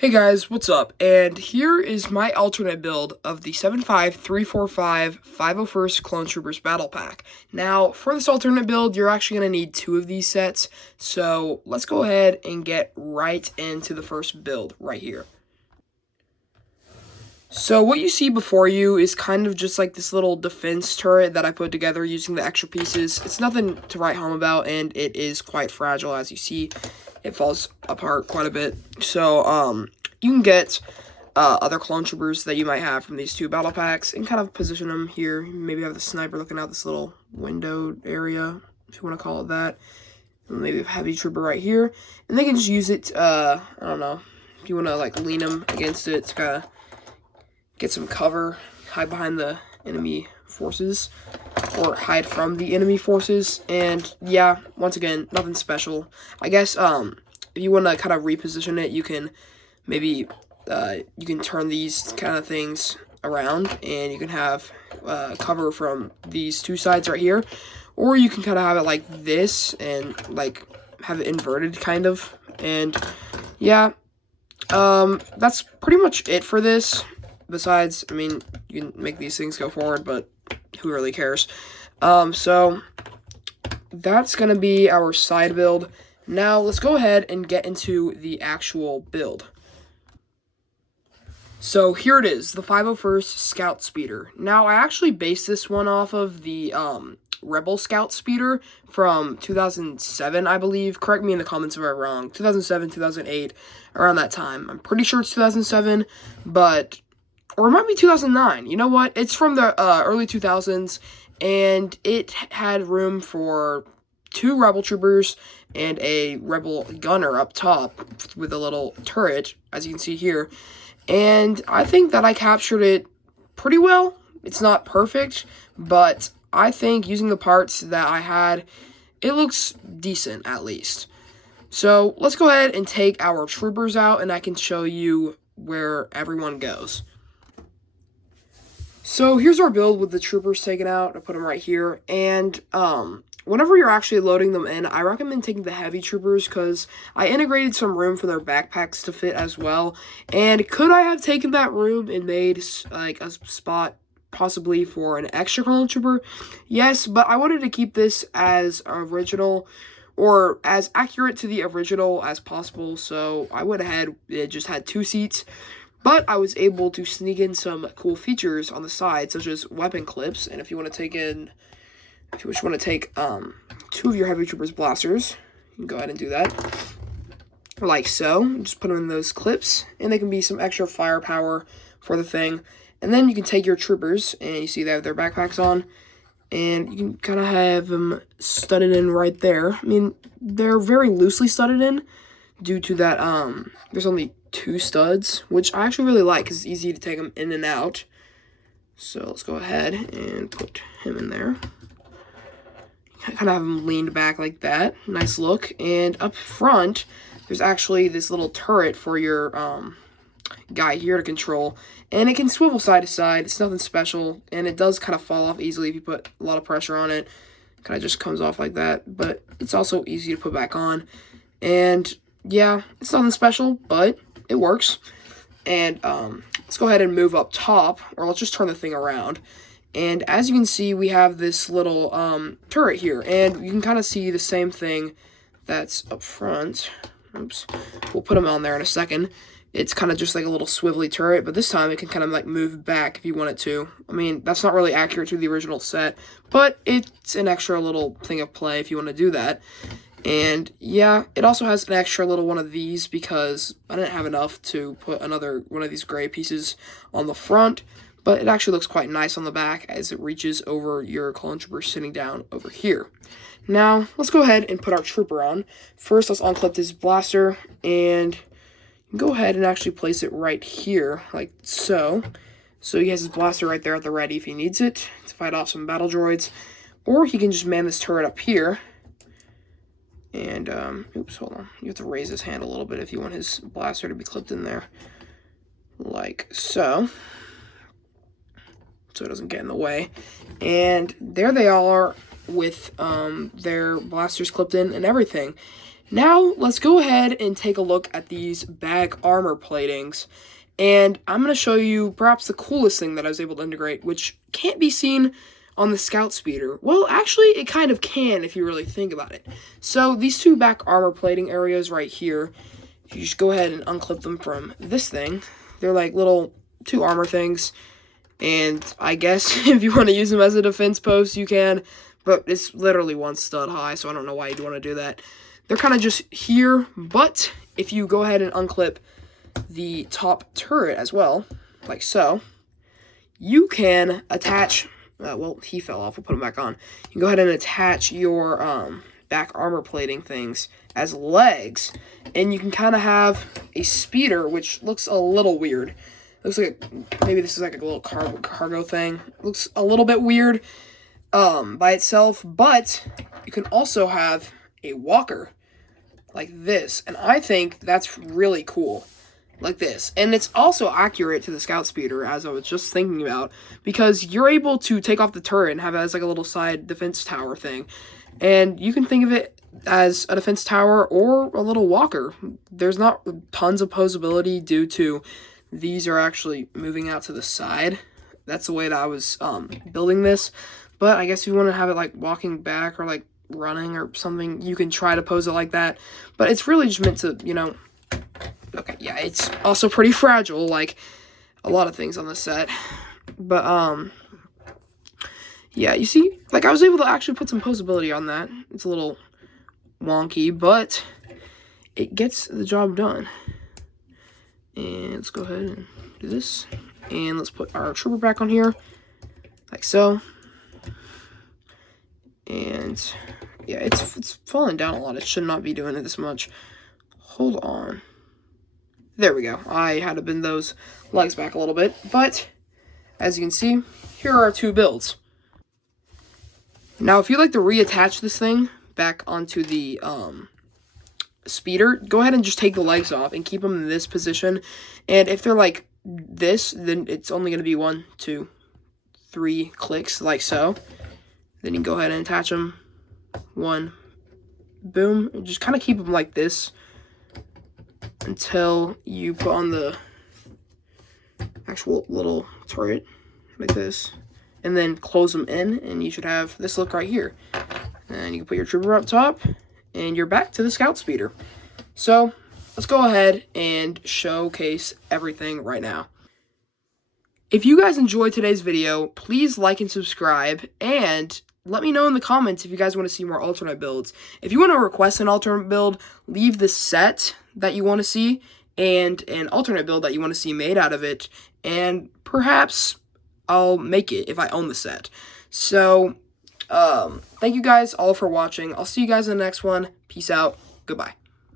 Hey guys, what's up? And here is my alternate build of the 75345 501st Clone Troopers Battle Pack. Now, for this alternate build, you're actually going to need two of these sets, so let's go ahead and get right into the first build right here. So what you see before you is kind of just like this little defense turret that I put together using the extra pieces. It's nothing to write home about, and it is quite fragile, as you see. It falls apart quite a bit. So, you can get other clone troopers that you might have from these two battle packs and kind of position them here. Maybe have the sniper looking out this little window area, if you want to call it that. Maybe a heavy trooper right here. And they can just use it, I don't know, if you want to like lean them against it to kind of get some cover, hide behind the enemy forces, or hide from the enemy forces. And yeah, once again, nothing special. I guess if you want to kind of reposition it, you can maybe you can turn these kind of things around, and you can have cover from these two sides right here, or you can kind of have it like this and like have it inverted kind of. And yeah, that's pretty much it for this. Besides, I mean, you can make these things go forward, but who really cares? So that's going to be our side build. Now, let's go ahead and get into the actual build. So here it is, the 501st Scout Speeder. Now, I actually based this one off of the Rebel Scout Speeder from 2007, I believe. Correct me in the comments if I'm wrong. 2007, 2008, around that time. I'm pretty sure it's 2007, but or it might be 2009. You know what? It's from the early 2000s, and it had room for two Rebel troopers and a Rebel gunner up top with a little turret, as you can see here. And I think that I captured it pretty well. It's not perfect, but I think using the parts that I had, it looks decent at least. So let's go ahead and take our troopers out, and I can show you where everyone goes. So here's our build with the troopers taken out. I put them right here. And whenever you're actually loading them in, I recommend taking the heavy troopers because I integrated some room for their backpacks to fit as well. And could I have taken that room and made like a spot possibly for an extra clone trooper? Yes, but I wanted to keep this as original or as accurate to the original as possible. So I went ahead, it just had two seats. But I was able to sneak in some cool features on the side, such as weapon clips. And if you want to take in, if you just want to take two of your heavy troopers blasters, you can go ahead and do that, like so. Just put them in those clips, and they can be some extra firepower for the thing. And then you can take your troopers, and you see they have their backpacks on, and you can kind of have them studded in right there. I mean, they're very loosely studded in due to that. There's only two studs, which I actually really like because it's easy to take them in and out. So let's go ahead and put him in there. Kind of have him leaned back like that. Nice look. And up front, there's actually this little turret for your guy here to control. And it can swivel side to side. It's nothing special. And it does kind of fall off easily if you put a lot of pressure on it. Kind of just comes off like that. But it's also easy to put back on. And yeah, it's nothing special, but it works. And let's go ahead and move up top, or let's just turn the thing around. And as you can see, we have this little turret here, and you can kind of see the same thing that's up front. Oops, we'll put them on there in a second. It's kind of just like a little swivelly turret, but this time it can kind of like move back if you want it to. I mean, that's not really accurate to the original set, but it's an extra little thing of play if you want to do that. And yeah, it also has an extra little one of these because I didn't have enough to put another one of these gray pieces on the front, but it actually looks quite nice on the back as it reaches over your clone trooper sitting down over here. Now, let's go ahead and put our trooper on. First, let's unclip this blaster, and go ahead and actually place it right here, like so. So he has his blaster right there at the ready if he needs it to fight off some battle droids, or he can just man this turret up here. And, oops, hold on. You have to raise his hand a little bit if you want his blaster to be clipped in there. Like so. So it doesn't get in the way. And there they are with their blasters clipped in and everything. Now, let's go ahead and take a look at these back armor platings. And I'm going to show you perhaps the coolest thing that I was able to integrate, which can't be seen on the Scout Speeder. Well, actually, it kind of can if you really think about it. So, these two back armor plating areas right here, you just go ahead and unclip them from this thing. They're like little two armor things. And I guess if you want to use them as a defense post, you can. But it's literally one stud high, so I don't know why you'd want to do that. They're kind of just here, but if you go ahead and unclip the top turret as well, like so, you can attach, well, he fell off, we'll put him back on. You can go ahead and attach your back armor plating things as legs, and you can kind of have a speeder, which looks a little weird. Looks like, maybe this is like a little cargo thing. Looks a little bit weird by itself, but you can also have a walker like this, and I think that's really cool, like this. And it's also accurate to the Scout Speeder, as I was just thinking about, because you're able to take off the turret and have it as like a little side defense tower thing, and you can think of it as a defense tower or a little walker. There's not tons of posability due to these are actually moving out to the side. That's the way that I was building this, but I guess if you want to have it like walking back or like running or something, you can try to pose it like that, but it's really just meant to, you know, okay, yeah, it's also pretty fragile, like a lot of things on the set, but yeah, you see, like I was able to actually put some posability on that. It's a little wonky, but it gets the job done. And let's go ahead and do this, and let's put our trooper back on here like so. And yeah, it's falling down a lot. It should not be doing it this much. Hold on. There we go. I had to bend those legs back a little bit. But as you can see, here are our two builds. Now, if you'd like to reattach this thing back onto the speeder, go ahead and just take the legs off and keep them in this position. And if they're like this, then it's only going to be 1, 2, 3 clicks like so. Then you can go ahead and attach them. 1, boom, and just kind of keep them like this until you put on the actual little turret like this, and then close them in, and you should have this look right here. And you can put your trooper up top, and you're back to the Scout Speeder. So let's go ahead and showcase everything right now. If you guys enjoyed today's video, please like and subscribe, and let me know in the comments if you guys want to see more alternate builds. If you want to request an alternate build, leave the set that you want to see and an alternate build that you want to see made out of it, and perhaps I'll make it if I own the set. So, thank you guys all for watching. I'll see you guys in the next one. Peace out. Goodbye.